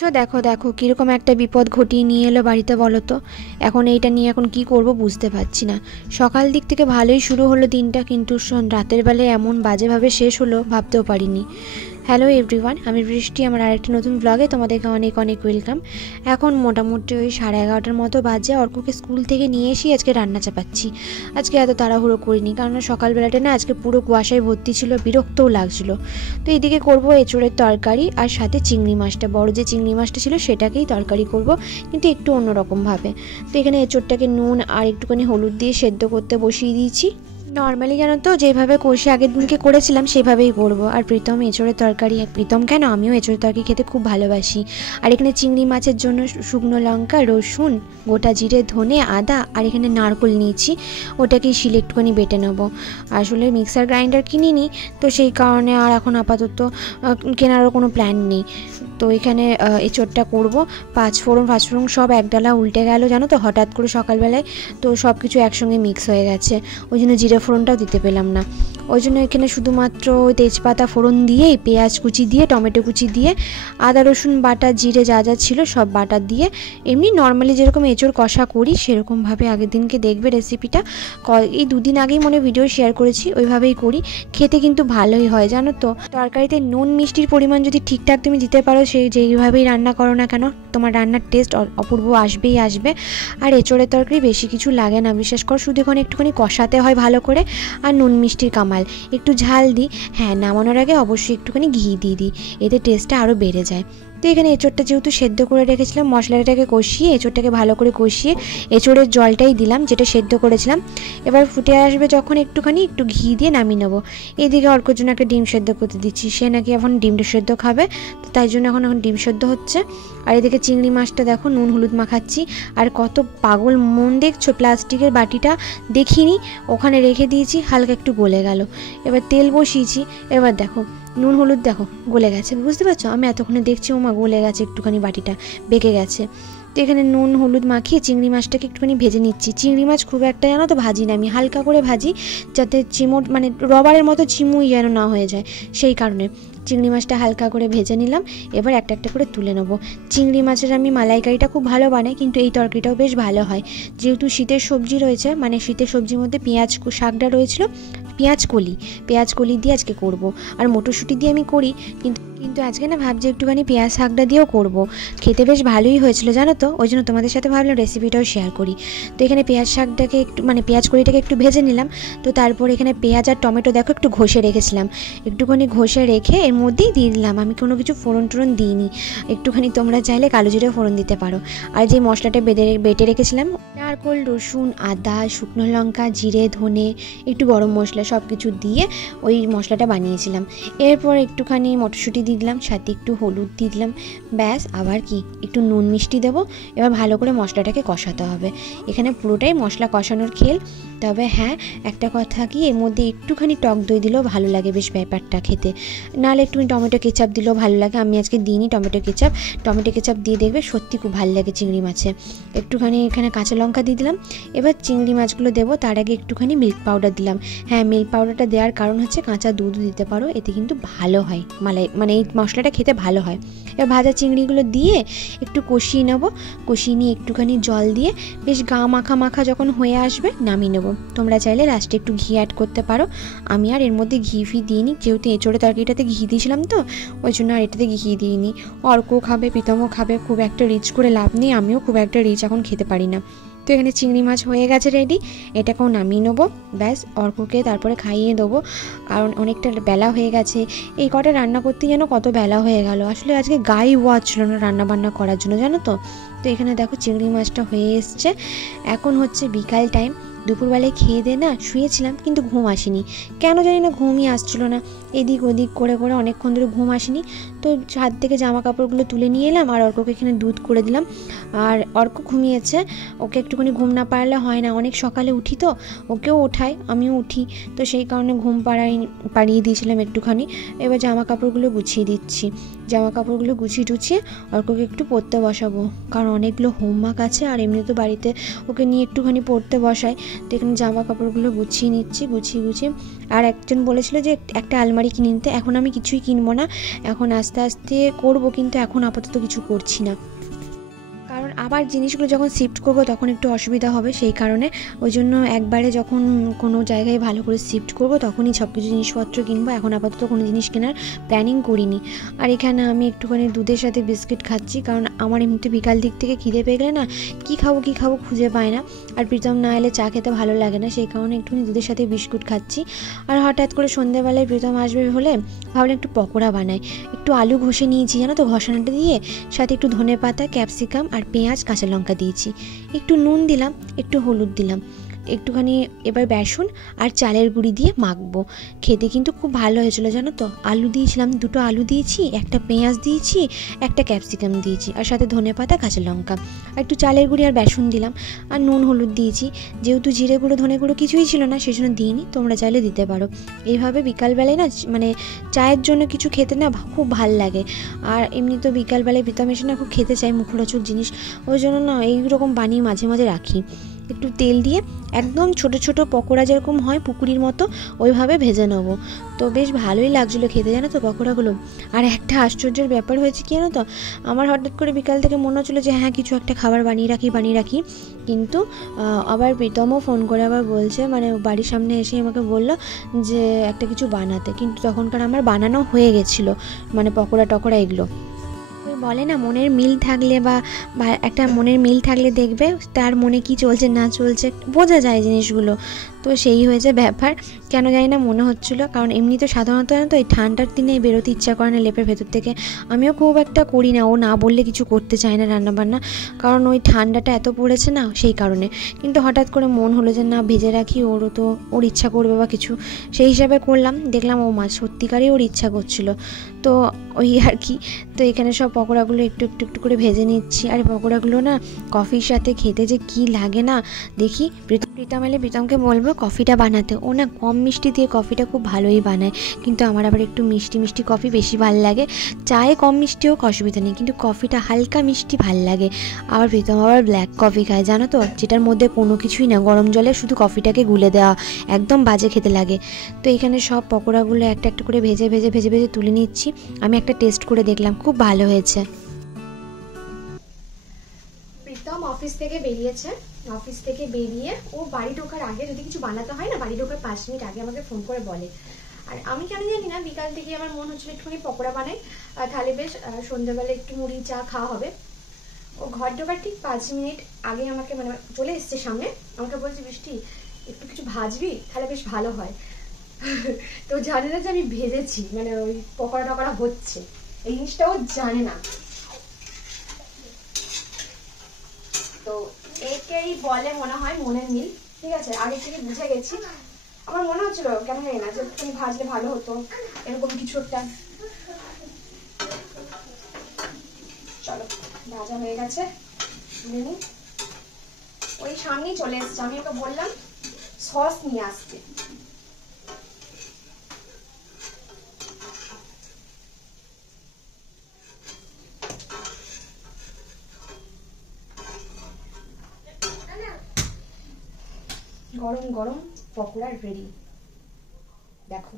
দেখো দেখো কীরকম একটা বিপদ ঘটিয়ে নিয়ে এলো বাড়িতে, বলো তো। এখন এইটা নিয়ে এখন কি করব বুঝতে পারছি না। সকাল দিক থেকে ভালোই শুরু হলো দিনটা, কিন্তু রাতের বেলায় এমন বাজেভাবে শেষ হলো ভাবতেও পারিনি। হ্যালো এভরিওয়ান, আমি বৃষ্টি। আমার আরেকটা নতুন ব্লগে তোমাদেরকে অনেক অনেক ওয়েলকাম। এখন মোটামুটি ওই 11:30টার মতো বাজে। অর্ককে স্কুল থেকে নিয়ে এসে আজকে রান্না চাপাচ্ছি। আজকে এত তাড়াহুড়ো করিনি, কারণ সকালবেলাটা না আজকে পুরো কুয়াশায় ভর্তি ছিল, বিরক্তও লাগছিল। তো এইদিকে করবো এঁচোড়ের তরকারি, আর সাথে চিংড়ি মাছটা, বড় যে চিংড়ি মাছটা ছিল সেটাকেই তরকারি করব, কিন্তু একটু অন্যরকমভাবে। তো এখানে এঁচোড়টাকে নুন আর একটুখানি হলুদ দিয়ে সেদ্ধ করতে বসিয়ে দিয়েছি। নর্মালি জানো তো যেভাবে কষে আগের দিনকে করেছিলাম সেভাবেই করবো। আর প্রীতম এঁচোড়ের তরকারি, প্রীতম কেন, আমিও এঁচোড়ের তরকারি খেতে খুব ভালোবাসি। আর এখানে চিংড়ি মাছের জন্য শুকনো লঙ্কা, রসুন, গোটা জিরে, ধনে, আদা, আর এখানে নারকোল নিয়েছি, ওটাকেই শিলে একটুখানি বেটে নেবো। আসলে মিক্সার গ্রাইন্ডার কিনিনি, তো সেই কারণে আর এখন আপাতত কেনারও কোনো প্ল্যান নেই। তো এখানে এঁচোড়টা করবো। পাঁচফোড়ন সব একডালা উল্টে গেল জানো তো, হঠাৎ করে সকালবেলায়। তো সব কিছু একসঙ্গে মিক্স হয়ে গেছে, ওই জন্য জিরে ফোড়নটাও দিতে পেলাম না। ওই জন্য এখানে শুধুমাত্র ওই তেজপাতা ফোড়ন দিয়েই, পেঁয়াজ কুচি দিয়ে, টমেটো কুচি দিয়ে, আদা রসুন বাটা, জিরে যা যা ছিল সব বাটা দিয়ে, এমনি নর্মালি যেরকম এঁচোড় কষা করি সেরকমভাবে আগের দিনকে দেখবে রেসিপিটা, এই দুদিন আগেই মনে ভিডিও শেয়ার করেছি, ওইভাবেই করি। খেতে কিন্তু ভালোই হয় জানো তো। তরকারিতে নুন মিষ্টির পরিমাণ যদি ঠিকঠাক তুমি দিতে পারো, সেই যেইভাবেই রান্না করো না কেন, তোমার রান্নার টেস্ট অপূর্ব আসবেই আসবে। আর এঁচোড়ের তরকারি বেশি কিছু লাগে না, বিশেষ করে শুধু এখন একটুখানি কষাতে হয় ভালো করে, আর নুন মিষ্টির কামাল, একটু ঝাল দিই। হ্যাঁ, নামানোর আগে অবশ্যই একটুখানি ঘি দিয়ে দিই, এতে টেস্টটা আরও বেড়ে যায়। তো এখানে এঁচোড়টা যেহেতু সেদ্ধ করে রেখেছিলাম, মশলাটাকে কষিয়ে, এঁচোড়টাকে ভালো করে কষিয়ে এঁচোড়ের জলটাই দিলাম যেটা সেদ্ধ করেছিলাম। এবার ফুটে আসবে যখন একটুখানি, একটু ঘি দিয়ে নামিয়ে নেবো। এদিকে অর্কর জন্য একটা ডিম সেদ্ধ করতে দিচ্ছি, সে নাকি এখন ডিম সেদ্ধ খাবে, তো তাই জন্য এখন ডিম সেদ্ধ হচ্ছে। আর এদিকে চিংড়ি মাছটা দেখো নুন হলুদ মাখাচ্ছি। আর কত পাগল মন দেখছো, প্লাস্টিকের বাটিটা দেখিনি, ওখানে রেখে দিয়েছি, হালকা একটু গলে গেল। এবার তেল বসিয়েছি, এবার দেখো নুন হলুদ দেখো গলে গেছে, বুঝতে পারছো? আমি এতক্ষণে দেখছি ওমা গলে গেছে, একটুখানি বাটিটা বেঁকে গেছে। তো এখানে নুন হলুদ মাখিয়ে চিংড়ি মাছটাকে একটুখানি ভেজে নিচ্ছি। চিংড়ি মাছ খুব একটা জানো তো ভাজি না, আমি হালকা করে ভাজি, যাতে চিমট মানে রবারের মতো চিমুই যেন না হয়ে যায়, সেই কারণে চিংড়ি মাছটা হালকা করে ভেজে নিলাম। এবার একটা একটা করে তুলে নেবো। চিংড়ি মাছের আমি মালাইকারিটা খুব ভালো বানাই, কিন্তু এই তরকারিটাও বেশ ভালো হয়। যেহেতু শীতের সবজি রয়েছে, মানে শীতের সবজির মধ্যে পেঁয়াজ শাকটা রয়েছিল, পেঁয়াজ কলি দিয়ে আজকে করব। আর মটরশুঁটি দিয়ে আমি করি, কিন্তু আজকে না ভাবছি একটুখানি পেঁয়াজ শাকটা দিয়েও করব। খেতে বেশ ভালোই হয়েছিল জানো তো, ওই জন্য তোমাদের সাথে ভাবলাম রেসিপিটাও শেয়ার করি। তো এখানে পেঁয়াজ শাকটাকে একটু পেঁয়াজ কলিটাকে একটু ভেজে নিলাম। তো তারপর এখানে পেঁয়াজ আর টমেটো দেখো একটু ঘষে রেখেছিলাম, একটুখানি ঘষে রেখে এর মধ্যেই দিয়ে দিলাম। আমি কোনো কিছু ফোড়ন দিইনি, একটুখানি তোমরা চাইলে কালো জিরে ফোড়ন দিতে পারো। আর যে মশলাটা বেটে রেখেছিলাম, নারকোল, রসুন, আদা, শুকনো লঙ্কা, জিরে, ধনে, একটু গরম মশলা সব কিছু দিয়ে ওই মশলাটা বানিয়েছিলাম। এরপর একটুখানি মটরশুঁটি দিয়ে দিলাম, সাথে একটু হলুদ দিয়ে দিলাম, ব্যাস। আবার কি একটু নুন মিষ্টি দেবো। এবার ভালো করে মশলাটাকে কষাতে হবে। এখানে পুরোটাই মশলা কষানোর খেল। তবে হ্যাঁ, একটা কথা কি, এর মধ্যে একটুখানি টক দই দিলেও ভালো লাগে বেশ ব্যাপারটা খেতে, নাহলে একটুখানি টমেটো কেচাপ দিলেও ভালো লাগে। আমি আজকে দিইনি টমেটো কেচাপ দিয়ে দেখবে সত্যি খুব ভালো লাগে চিংড়ি মাছে। একটুখানি এখানে কাঁচা লঙ্কা দিয়ে দিলাম। এবার চিংড়ি মাছগুলো দেবো, তার আগে একটুখানি মিল্ক পাউডার দিলাম। হ্যাঁ, মিল্ক পাউডারটা দেওয়ার কারণ হচ্ছে কাঁচা দুধ দিতে পারো, এতে কিন্তু ভালো হয় মানে এই মশলাটা খেতে ভালো হয়। এবার ভাজা চিংড়িগুলো দিয়ে একটু কষিয়ে নেবো। কষিয়ে নিয়ে একটুখানি জল দিয়ে বেশ গা মাখা যখন হয়ে আসবে নামিয়ে নেবো। তোমরা চাইলে লাস্টে একটু ঘি অ্যাড করতে পারো। আমি আর এর মধ্যে ঘি দিইনি, যেহেতু এঁচোড়ে তরকারিটাতে ঘি দিয়েছিলাম, তো ওই জন্য আর এটাতে ঘি দিইনি। অর্কও খাবে, প্রীতমও খাবে, খুব একটা রিচ করে লাভ নেই, আমিও খুব একটা রিচ এখন খেতে পারি না। তো এখানে চিংড়ি মাছ হয়ে গেছে রেডি, এটাকেও নামিয়ে নেবো। ব্যাস, অর্ককে তারপরে খাইয়ে দেবো, কারণ অনেকটা বেলা হয়ে গেছে। এই কটা রান্না করতে যেন কত বেলা হয়ে গেল, আসলে আজকে গায়ে ওয়াচ ছিল না রান্না বান্না করার জন্য জানো তো। তো এখানে দেখো চিংড়ি মাছটা হয়ে এসছে। এখন হচ্ছে বিকাল টাইম, দুপুরবেলায় খেয়ে দিয়ে না শুয়েছিলাম, কিন্তু ঘুম আসেনি, কেন জানি না ঘুমই আসছিলো না। এদিক ওদিক করে অনেকক্ষণ ধরে ঘুম আসেনি। তো ছাদ থেকে জামা কাপড়গুলো তুলে নিয়ে এলাম, আর অর্ককে এখানে দুধ করে দিলাম। আর অর্ক ঘুমিয়েছে, ওকে একটুখানি ঘুম না পারলে হয় না, অনেক সকালে উঠি তো, ওকেও ওঠাই, আমিও উঠি, তো সেই কারণে ঘুম পাড়িয়ে দিয়েছিলাম একটুখানি। এবার জামা কাপড়গুলো গুছিয়ে দিচ্ছি। জামা কাপড়গুলো গুছিয়ে টুছিয়ে অর্ককে একটু পড়তে বসাবো, কারণ অনেকগুলো হোমওয়ার্ক আছে আর এমনি তো বাড়িতে ওকে নিয়ে একটুখানি পড়তে বসাই। তো এখানে জামা কাপড়গুলো গুছিয়ে নিচ্ছি, গুছিয়ে আর একজন বলেছিল যে একটা আলমারি কিনে নিতে। এখন আমি কিছুই কিনবো না, এখন আস্তে আস্তে করবো, কিন্তু এখন আপাতত কিছু করছি না, কারণ আবার জিনিসগুলো যখন শিফট করব তখন একটু অসুবিধা হবে। সেই কারণে ওই জন্য একবারে যখন কোনো জায়গায় ভালো করে শিফট করব তখনই সব কিছু জিনিসপত্র কিনবো। এখন আপাতত কোনো জিনিস কেনার প্ল্যানিং করিনি। আর এখানে আমি একটুখানি দুধের সাথে বিস্কিট খাচ্ছি, কারণ আমার এমনিতে বিকাল দিক থেকে খিদে পেয়ে গেলে না কী খাবো খুঁজে পায় না, আর প্রীতম না এলে চা খেতে ভালো লাগে না, সেই কারণে একটুখানি দুধের সাথে বিস্কুট খাচ্ছি। আর হঠাৎ করে সন্ধ্যাবেলায় প্রীতম আসবে হলে ভাবলাম একটু পকোড়া বানাই। একটু আলু ঘষে নিয়েছি জানো তো, ঘষানোটা দিয়ে সাথে একটু ধনেপাতা, ক্যাপসিকাম আর পেঁয়াজ, কাঁচা লঙ্কা দিয়েছি, একটু নুন দিলাম, একটু হলুদ দিলাম, একটুখানি এবার বেসন আর চালের গুঁড়ি দিয়ে মাখবো। খেতে কিন্তু খুব ভালো হয়েছিল জানো তো। আলু দিয়েছিলাম, 2টো আলু দিয়েছি, একটা পেঁয়াজ দিয়েছি, একটা ক্যাপসিকাম দিয়েছি, আর সাথে ধনেপাতা, কাঁচা লঙ্কা, আর একটু চালের গুঁড়ি আর বেসন দিলাম, আর নুন হলুদ দিয়েছি। যেহেতু জিরে গুঁড়ো ধনে গুঁড়ো কিছুই ছিল না সেই জন্য দিইনি, তোমরা চাইলে দিতে পারো। এইভাবে বিকালবেলায় না মানে চায়ের জন্য কিছু খেতে না খুব ভাল লাগে। আর এমনি তো বিকালবেলায় প্রীতম এসে না খুব খেতে চাই মুখরোচক জিনিস, ওই জন্য না এইরকম বানিয়ে মাঝে মাঝে রাখি। একটু তেল দিয়ে একদম ছোট ছোট পকোড়া যেরকম হয় পুকুরির মতো ওইভাবে ভেজে নেবো। তো বেশ ভালোই লাগছিলো খেতে জানো তো পকোড়াগুলো। আর একটা আশ্চর্যের ব্যাপার হয়েছে কি জানো তো, আমার হঠাৎ করে বিকাল থেকে মনে হচ্ছিলো যে হ্যাঁ কিছু একটা খাবার বানিয়ে রাখি, কিন্তু আবার প্রীতমও ফোন করে আবার বলছে, মানে বাড়ির সামনে এসে আমাকে বললো যে একটা কিছু বানাতে, কিন্তু তখনকার আমার বানানো হয়ে গেছিলো, মানে পকোড়া টকোড়া এগুলো। বলে না মনের মিল থাকলে বা একটা মনের মিল থাকলে দেখবে তার মনে কি চলছে না চলছে বোঝা যায় জিনিসগুলো। তো সেই হয়েছে ব্যাপার, কেন জানি না মনে হচ্ছিলো। কারণ এমনি তো সাধারণত জানো তো এই ঠান্ডার দিনে বেরোতে ইচ্ছা করে না লেপের ভেতর থেকে, আমিও খুব একটা করি না, ও না বললে কিছু করতে চায় না রান্নাবান্না, কারণ ওই ঠান্ডাটা এত পড়েছে না সেই কারণে। কিন্তু হঠাৎ করে মন হলো যে না ভেজে রাখি, ওরও তো ওর ইচ্ছা করবে বা কিছু, সেই হিসাবে করলাম। দেখলাম ও মা সত্যিকারই ওর ইচ্ছা করছিল, তো ওই আর কি। তো এখানে সব পকোড়াগুলো একটু করে ভেজে নিচ্ছি। আর পকোড়াগুলো না কফির সাথে খেতে যে কি লাগে না, দেখি প্রীতম এলে প্রীতমকে বলবো কফিটা বানাতে। ও না কম মিষ্টি দিয়ে কফিটা খুব ভালোই বানায়, কিন্তু আমার আবার একটু মিষ্টি কফি বেশি ভাল লাগে। চায়ে কম মিষ্টি হোক অসুবিধা নেই, কিন্তু কফিটা হালকা মিষ্টি ভাল লাগে। আবার প্রীতম আবার ব্ল্যাক কফি খায় জানো তো, যেটার মধ্যে কোনো কিছুই না, গরম জলে শুধু কফিটাকে গুলে দেওয়া, একদম বাজে খেতে লাগে। তো এখানে সব পকোড়াগুলো একটা করে ভেজে তুলে নিচ্ছি। আমি একটা টেস্ট করে দেখলাম, খুব ভালো হয়েছে। প্রীতম অফিস থেকে বেরিয়েছে, অফিস থেকে বেরিয়ে ও বাড়ি ঢোকার আগে যদি কিছু বানাতে হয় না, বাড়ি ঢোকার 5 মিনিট আগে আমাকে ফোন করে বলে। আর আমি কেন জানি না বিকাল থেকে আমার মন হচ্ছিল একটুখানি পকোড়া বানাই, তাহলে বেশ সন্ধ্যাবেলা একটু মুড়ি চা খাওয়া হবে। ও ঘর ঢোকার ঠিক 5 মিনিট আগে আমাকে মানে চলে এসছে সামনে, আমাকে বলছে বৃষ্টি একটু কিছু ভাজবি তাহলে বেশ ভালো হয়। তো জানে না যে আমি ভেজেছি, মানে ওই পকোড়া টকোড়া হচ্ছে, এই জিনিসটাও জানে না। তো একেই বলে মনে হয় মনের মিল, ঠিক আছে, আগে থেকে বুঝে গেছি। আমার মনে হচ্ছিল কেন জানি না যে তুমি ভাজলে ভালো হতো, এরকম কিছু একটা। চলো ভাজা হয়ে গেছে, ওই সামনেই চলে এসছে, আমি ওকে বললাম সস নিয়ে আসতে। গরম গরম পকোড়া রেডি, দেখো।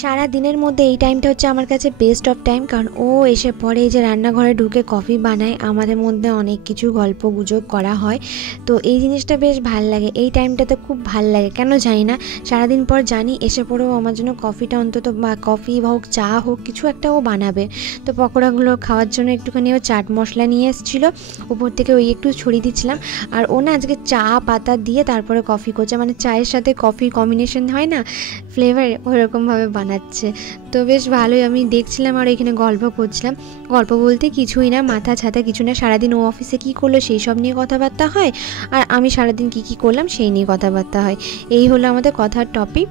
সারা দিনের মধ্যে এই টাইমটা হচ্ছে আমার কাছে বেস্ট অফ টাইম, কারণ ও এসে পরে এই যে রান্নাঘরে ঢুকে কফি বানায়, আমাদের মধ্যে অনেক কিছু গল্প গুজব করা হয়। তো এই জিনিসটা বেশ ভাল লাগে, এই টাইমটাতে খুব ভাল লাগে, কেন জানি না। সারাদিন পর জানি এসে পরেও আমার জন্য কফিটা অন্তত, বা কফি হোক চা হোক কিছু একটা ও বানাবে। তো পকোড়াগুলো খাওয়ার জন্য একটুখানি ও চাট মশলা নিয়ে এসেছিলো, উপর থেকে ওই একটু ছড়িয়ে দিচ্ছিলাম। আর ও না আজকে চা পাতা দিয়ে তারপরে কফি করছে, মানে চায়ের সাথে কফি কম্বিনেশন হয় না ফ্লেভার, ওরকমভাবে বানাচ্ছে। তো বেশ ভালোই আমি দেখছিলাম আর এখানে গল্প করছিলাম। গল্প বলতে কিছুই না, মাথা ছাতা কিছু না, সারাদিন ও অফিসে কী করলো সেই সব নিয়ে কথাবার্তা হয়, আর আমি সারাদিন কী করলাম সেই নিয়ে কথাবার্তা হয়। এই হলো আমাদের কথার টপিক।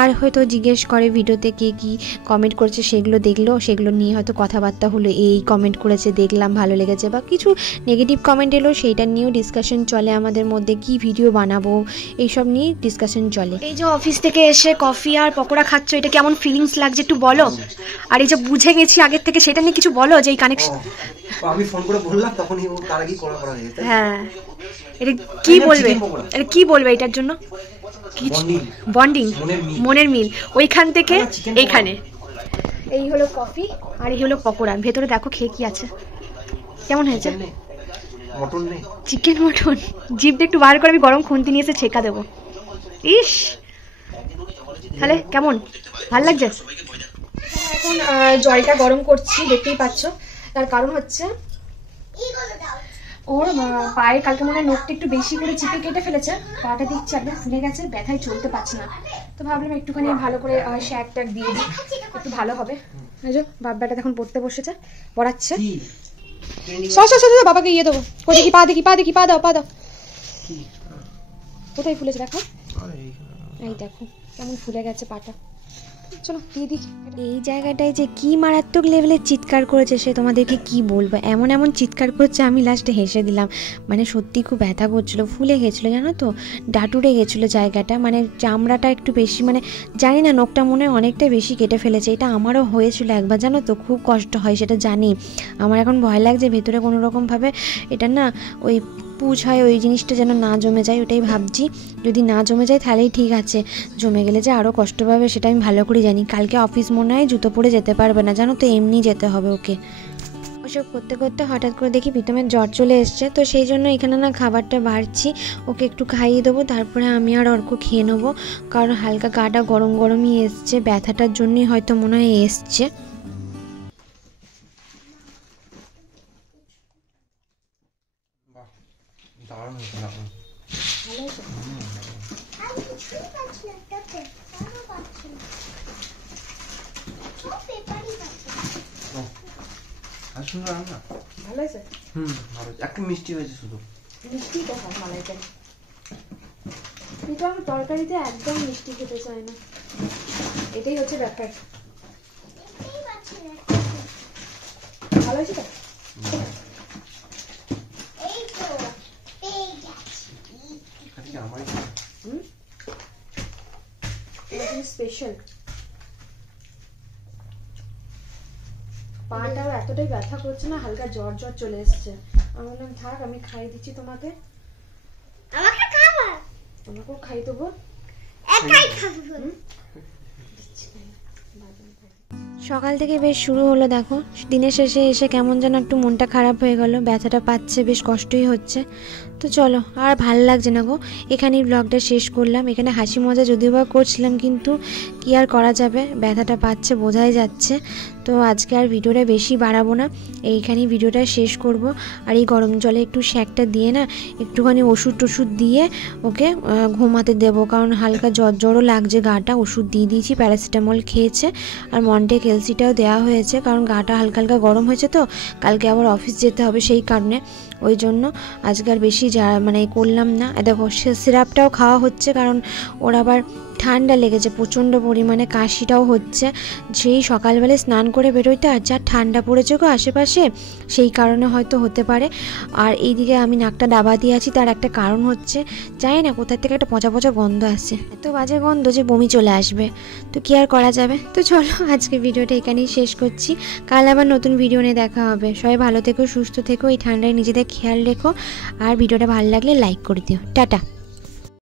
আর হয়তো জিজ্ঞেস করে ভিডিওতে কে কী কমেন্ট করেছে, সেগুলো দেখলো, সেগুলো নিয়ে হয়তো কথাবার্তা হলো, এই কমেন্ট করেছে দেখলাম ভালো লেগেছে, বা কিছু নেগেটিভ কমেন্ট এলো সেইটা নিয়েও ডিসকাশন চলে আমাদের মধ্যে, কি ভিডিও বানাবো এইসব নিয়ে ডিসকাশন চলে। এই যে অফিস থেকে এসে কফি কফি আর পকোড়া খাচ্ছ, এটা কেমন ফিলিংস লাগছে একটু বলো। আর এই যে বুঝে গেছি আগের থেকে, সেটা নিয়ে কিছু বলো, যে এই কানেকশন। আমি ফোন করে বললাম তখনই ও তার আগেই করা হয়ে গেছে। হ্যাঁ, এটা কি বলবে, এটা কি বলবে এটার জন্য? বন্ডিং, মনের মিল, ওইখান থেকে এইখানে। এই হলো কফি আর এই হলো পকোড়া। ভেতরে দেখো খেয়ে কি আছে, কেমন হয়েছে? মটন নেই, চিকেন মটন। জিভটা একটু বার করে আমি গরম খুন্তি নিয়ে এসে ছেঁকা দেবো। ইস, তাহলে কেমন, ভালো লাগছে? এখন জলটা গরম করছি, দেখতেই পাচ্ছ। তার কারণ হচ্ছে ওর পায়ে কালকে মনে হয় নখটা একটু বেশি করে চিপে কেটে ফেলেছে, পাটা দিচ্ছে একদম ফুলে গেছে, ব্যথায় চলতে পারছে না। তো ভাবলাম একটুখানি ভালো করে শ্যাক ট্যাক দিয়ে দিই, একটু ভালো হবে। বাব্বাটা এখন পড়তে বসেছে, পড়াচ্ছে। বাবাকে ইয়ে দেবো, দেখি পা, দেখি পা, দেখি পা দাও, পা দাও। কোথায় ফুলেছে দেখো, এই দেখো কেমন ফুলে গেছে পাটা। চলো দিয়ে দিই। এই জায়গাটায় যে কি মারাত্মক লেভেলের চিৎকার করেছে সে তোমাদেরকে কি বলবো, এমন এমন চিৎকার করছে আমি লাস্টে হেসে দিলাম। মানে সত্যি খুব ব্যথা করছিল, ফুলে গেছিলো জানো তো, ডাটুরে গেছিলো জায়গাটা, মানে চামড়াটা একটু বেশি, মানে জানি না নখটা মনে হয় অনেকটা বেশি কেটে ফেলেছে। এটা আমারও হয়েছিল একবার জানো তো, খুব কষ্ট হয় সেটা জানি। আমার এখন ভয় লাগছে ভেতরে কোনো রকমভাবে এটা না ওই পুজ হয়, ওই জিনিসটা যেন না জমে যায়, ওটাই ভাবছি। যদি না জমে যায় তাহলেই ঠিক আছে, জমে গেলে যে আরও কষ্ট পাবে সেটা আমি ভালো করে জানি। কালকে অফিস মনে হয় জুতো পরে যেতে পারবে না জানো তো, এমনি যেতে হবে ওকে। ওসব করতে করতে হঠাৎ করে দেখি প্রীতমের জ্বর চলে এসছে, তো সেই জন্য এখানে না খাবারটা বাড়ছি, ওকে একটু খাইয়ে দেবো, তারপরে আমি আর অর্ক খেয়ে নেবো। কারণ হালকা গাটা গরম গরমই এসছে, ব্যথাটার জন্যই হয়তো মনে হয় এসছে। একটু মিষ্টি হয়েছে, শুধু মিষ্টিটা ভালো লাগে, কিন্তু আমি তরকারিতে একদম মিষ্টি খেতে চাই না, এটাই হচ্ছে ব্যাপার। ভালো হয়েছে তো, স্পেশাল। পাটাও এতটাই ব্যথা করছে না, হালকা জ্বর জ্বর চলে এসছে। আমি বললাম থাক, আমি খাই দিচ্ছি তোমাকে। আমাকেও খাই দেবো, সকাল থেকে বেশ শুরু হলো দেখো, দিনের শেষে এসে কেমন যেন একটু মনটা খারাপ হয়ে গেল, ব্যথাটা পাচ্ছে, বেশ কষ্টই হচ্ছে। তো চলো, আর ভাল লাগছে না গো, এখানেই ব্লগটা শেষ করলাম। এখানে হাসি মজা যদিও বা করছিলাম, কিন্তু কি আর করা যাবে, ব্যথাটা পাচ্ছে বোঝাই যাচ্ছে। তো আজকে আর ভিডিওটা বেশি বাড়াবো না, এইখানেই ভিডিওটা শেষ করব। আর এই গরম জলে একটু শ্যাকটা দিয়ে না একটুখানি ওষুধ টষুধ দিয়ে ওকে ঘুমাতে দেবো, কারণ হালকা জ্বর জ্বরও লাগছে গাটা। ওষুধ দিয়ে দিয়েছি, প্যারাসিটামল খেয়েছে, আর মন্টে ক্যালসিটাও দেওয়া হয়েছে, কারণ গাটা হালকা হালকা গরম হয়েছে তো, কালকে আবার অফিস যেতে হবে সেই কারণে। ওই জন্য আজকে আর বেশি মানে করলাম না। দেখো সিরাপটাও খাওয়া হচ্ছে, কারণ ওর আবার ঠান্ডা লেগেছে প্রচণ্ড পরিমাণে, কাশিটাও হচ্ছে। সেই সকালবেলায় স্নান করে বেরোইতে আর যা ঠান্ডা পড়েছে গো আশেপাশে, সেই কারণে হয়তো হতে পারে। আর এইদিকে আমি নাকটা ডাবা দিয়ে আছি, তার একটা কারণ হচ্ছে জানি না কোথার থেকে একটা পচা পচা গন্ধ আসছে, এত বাজে গন্ধ যে বমি চলে আসবে। তো কি আর করা যাবে। তো চলো আজকে ভিডিওটা এখানেই শেষ করছি, কাল আবার নতুন ভিডিও নিয়ে দেখা হবে। সবাই ভালো থেকো, সুস্থ থেকো, এই ঠান্ডায় নিজেদের খেয়াল রেখো, আর ভিডিওটা ভালো লাগলে লাইক করে দিও। টাটা।